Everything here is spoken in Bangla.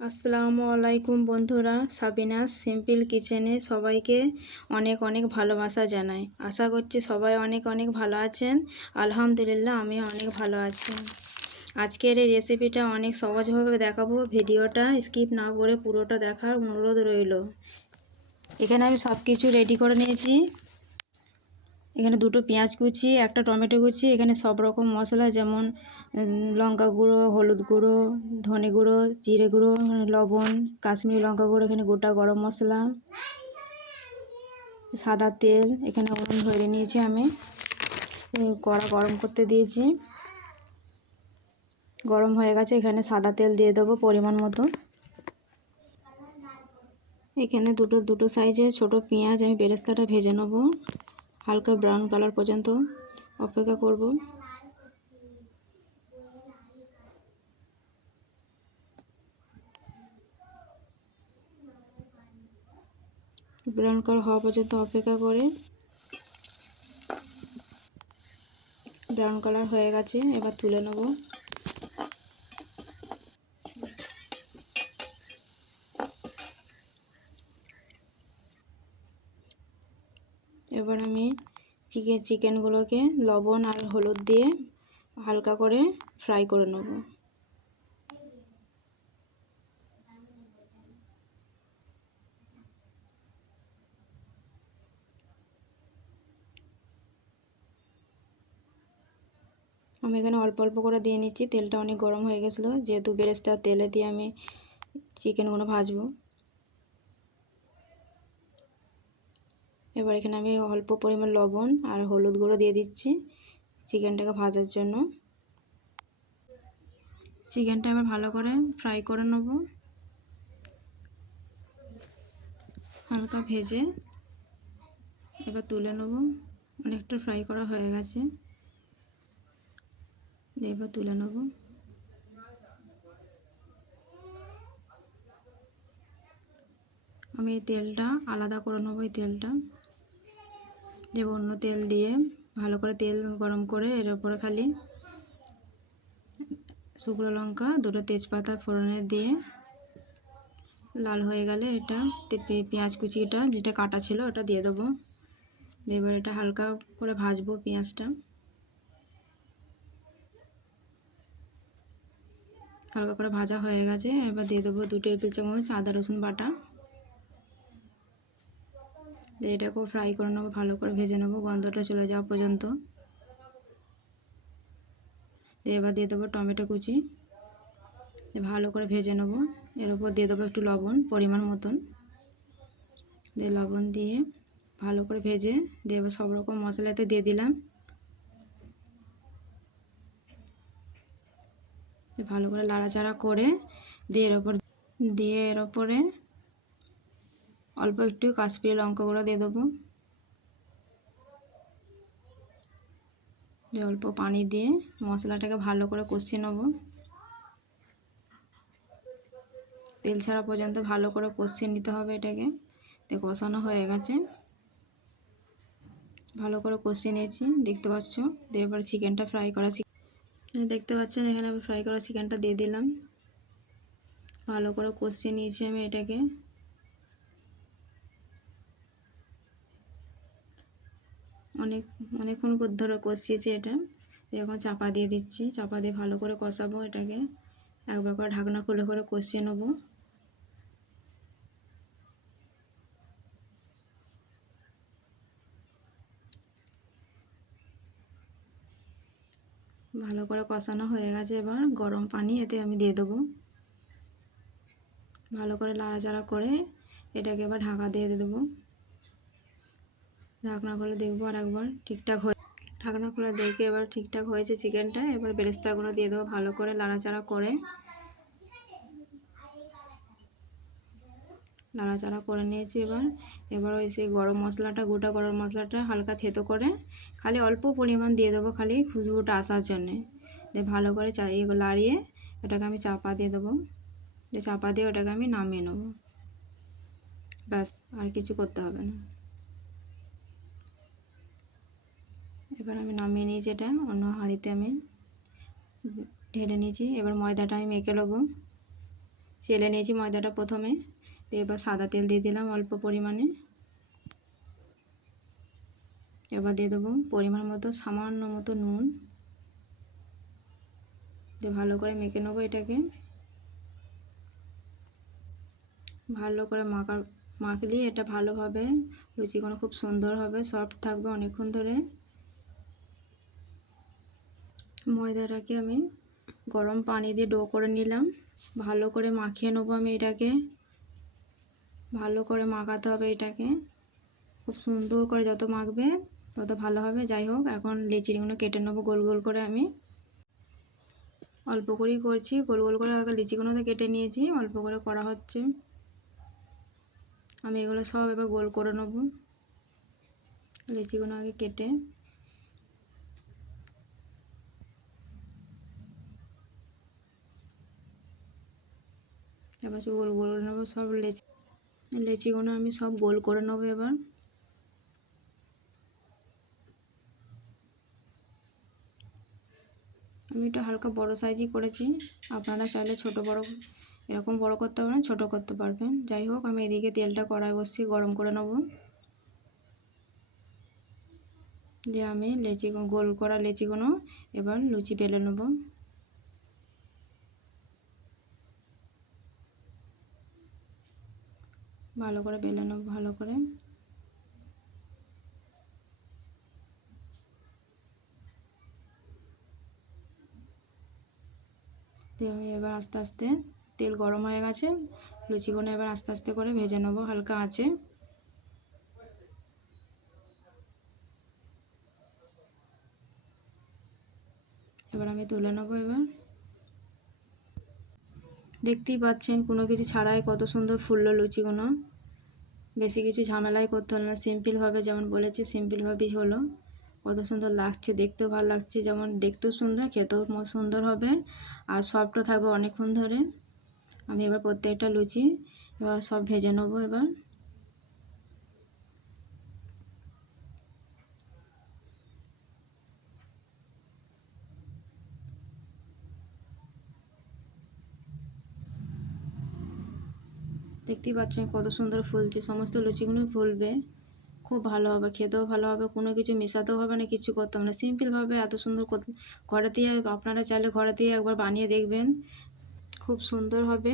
আসসালামু আলাইকুম বন্ধুরা, সাবিনাস সিম্পল কিচেনে সবাইকে অনেক অনেক ভালোবাসা জানাই। আশা করছি সবাই অনেক অনেক ভালো আছেন। আলহামদুলিল্লাহ আমিও অনেক ভালো আছি। আজকের এই রেসিপিটা অনেক সহজভাবে দেখাবো। ভিডিওটা স্কিপ না করে পুরোটা দেখার অনুরোধ রইল। এখানে আমি সব কিছু রেডি করে নিয়েছি। এখানে দুটো পেঁয়াজ কুচি, একটা টমেটো কুচি, এখানে সব রকম মশলা যেমন লঙ্কা গুঁড়ো, হলুদ গুঁড়ো, ধনে গুঁড়ো, জিরে গুঁড়ো, লবণ, কাশ্মীরি লঙ্কা গুঁড়ো, এখানে গোটা গরম মশলা, সাদা তেল। এখানে উনুন ধরে নিয়েছি, আমি কড়া গরম করতে দিয়েছি। গরম হয়ে গেছে, এখানে সাদা তেল দিয়ে দেবো পরিমাণ মতো। এখানে দুটো সাইজের ছোট পেঁয়াজ আমি বেরেস্তাটা ভেজে নেব, হালকা ব্রাউন কালার পর্যন্ত অপেক্ষা করব। ব্রাউন কালার হওয়া পর্যন্ত অপেক্ষা করে। ব্রাউন কালার হয়ে গেছে, এবার তুলে নেব। এবার আমি চিকেনগুলোকে লবণ আর হলুদ দিয়ে হালকা করে ফ্রাই করে নেব। আমি এখানে অল্প অল্প করে দিয়ে নিচ্ছি। তেলটা অনেক গরম হয়ে গেছিলো, যেহেতু বেরেস্তা তেলে দিয়ে আমি চিকেনগুলো ভাজবো। এবার এখানে আমি অল্প পরিমাণ লবণ আর হলুদ গুঁড়ো দিয়ে দিচ্ছি চিকেনটাকে ভাজার জন্য। চিকেনটা এবার ভালো করে ফ্রাই করে নেব, হালকা ভেজে। এবার তুলে নেব। অনেকটা ফ্রাই করা হয়ে গেছে, এবার তুলে নেব। আমি এই তেলটা আলাদা করে নেব। এই তেলটা দেব অন্য তেল দিয়ে, ভালো করে তেল গরম করে এর উপরে খালি শুকনো লঙ্কা, দুটো তেজপাতা ফোড়নে দিয়ে লাল হয়ে গেলে এটা পেঁয়াজ কুচিটা যেটা কাটা ছিল ওটা দিয়ে দেবো। এবার এটা হালকা করে ভাজবো পেঁয়াজটা। হালকা করে ভাজা হয়ে গেছে, এবার দিয়ে দেবো 2 টেবিল চামচ আদা রসুন বাটা। দিয়ে এটাকেও ফ্রাই করে নেবো, ভালো করে ভেজে নেবো গন্ধটা চলে যাওয়া পর্যন্ত। এবার দিয়ে দেবো টমেটো কুচি, ভালো করে ভেজে নেবো। এর উপর দিয়ে দেবো একটু লবণ পরিমাণ মতন, দিয়ে লবণ দিয়ে ভালো করে ভেজে দিয়ে এবার সব রকম মশলাতে দিয়ে দিলাম। ভালো করে নাড়াচাড়া করে দিয়ে এর ওপরে অল্প একটু কাশ্মীরি লঙ্কা গুঁড়ো দিয়ে দেবো। অল্প পানি দিয়ে মশলাটাকে ভালো করে কষিয়ে নেব। তেল ছাড়া পর্যন্ত ভালো করে কষিয়ে নিতে হবে এটাকে। কষানো হয়ে গেছে, ভালো করে কষিয়ে নিয়েছি, দেখতে পাচ্ছ। দিয়ে এবার চিকেনটা ফ্রাই করা দেখতে পাচ্ছেন, এখানে আমি ফ্রাই করা চিকেনটা দিয়ে দিলাম। ভালো করে কষিয়ে নিয়েছি আমি এটাকে। অনেকক্ষণ ধরে কষিয়েছি এটা। এখন চাপা দিয়ে দিচ্ছি, চাপা দিয়ে ভালো করে কষাবো এটাকে। একবার করে ঢাকনা খুলে করে কষিয়ে নেব। ভালো করে কষানো হয়ে গেছে, এবার গরম পানি এতে আমি দিয়ে দেবো। ভালো করে নাড়াচাড়া করে এটাকে এবার ঢাকা দিয়ে দেবো। ঢাকনা খুলে দেখবো আর একবার ঠিকঠাক হয়ে, ঢাকনা খুলে দেখে এবার ঠিকঠাক হয়েছে চিকেনটা। এবার বেরেস্তাগুলো দিয়ে দেবো, ভালো করে নাড়াচাড়া করে নিয়েছি। এবার ওই সেই গরম মশলাটা, গোটা গরম মশলাটা হালকা থেতো করে খালি অল্প পরিমাণ দিয়ে দেবো, খালি খুশবুটা আসার জন্যে। দিয়ে ভালো করে লাড়িয়ে এটাকে আমি চাপা দিয়ে দেবো। দিয়ে চাপা দিয়ে ওটাকে আমি নামিয়ে নেবো, ব্যাস আর কিছু করতে হবে না। এবার আমি নামিয়ে নিয়েছি, এটা অন্য হাঁড়িতে আমি ঢেলে নিয়েছি। এবার ময়দাটা আমি মেখে নেবো। চেলে নিয়েছি ময়দাটা প্রথমে। এবার সাদা তেল দিয়ে দিলাম অল্প পরিমাণে। এবার দিয়ে দেবো পরিমাণ মতো সামান্য মতো নুন দিয়ে ভালো করে মেখে নেবো এটাকে। ভালো করে মাখলে এটা ভালোভাবে লুচিগুলো খুব সুন্দর হবে, সফট থাকবে অনেকক্ষণ ধরে। ময়দাটাকে আমি গরম পানি দিয়ে ডো করে নিলাম। ভালো করে মাখিয়ে নেবো আমি এটাকে। ভালো করে মাখাতে হবে এটাকে, খুব সুন্দর করে যত মাখবে তত ভালো হবে। যাই হোক, এখন লিচিগুলো কেটে নেবো গোল গোল করে। আমি অল্প করেই করছি, গোল গোল করে আগে লিচিগুলো কেটে নিয়েছি, অল্প করে করা হচ্ছে। আমি এগুলো সব এবার গোল করে নেব। লিচিগুলো আগে কেটে এবার গোল গোল করে নেবো সব লিচিগুলো আমি সব গোল করে নেবো। এবার আমি একটু হালকা বড় সাইজই করেছি, আপনারা চাইলে ছোট বড় এরকম বড় করতে পারেন, ছোট করতে পারবেন। যাই হোক, আমি এদিকে তেলটা কড়াই বসিয়ে গরম করে নেব। যে আমি গোল করা লিচিগুলো এবার লুচি বেলে নেব। ভালো করে বেলে নেব, ভালো করে। তো আমি এবার আস্তে আস্তে, তেল গরম হয়ে গেছে, লুচিগুলো এবার আস্তে আস্তে করে ভেজে নেব হালকা আঁচে। এবার আমি তুলে নেবো। এবার দেখতেই পাচ্ছেন কোনো কিছু ছাড়াই কত সুন্দর ফুললো লুচিগুলো। বেশি কিছু ঝামেলাই করতে হলো না, সিম্পলভাবে যেমন বলেছি সিম্পলভাবেই হলো। কত সুন্দর লাগছে, দেখতেও ভালো লাগছে, যেমন দেখতেও সুন্দর, খেতেও সুন্দর হবে আর সফটও থাকবে অনেকক্ষণ ধরে। আমি এবার প্রত্যেকটা লুচি এবার সব ভেজে নেবো। এবার দেখতেই পাচ্ছেন কত সুন্দর ফুলছে, সমস্ত লুচিগুলোই ফুলবে, খুব ভালো হবে, খেতেও ভালো হবে, কোনো কিছু মেশাতেও হবে না, কিছু করতে হবে না, সিম্পলভাবে এত সুন্দর ঘরে দিয়ে আপনারা চাইলে ঘরে দিয়ে একবার বানিয়ে দেখবেন, খুব সুন্দর হবে।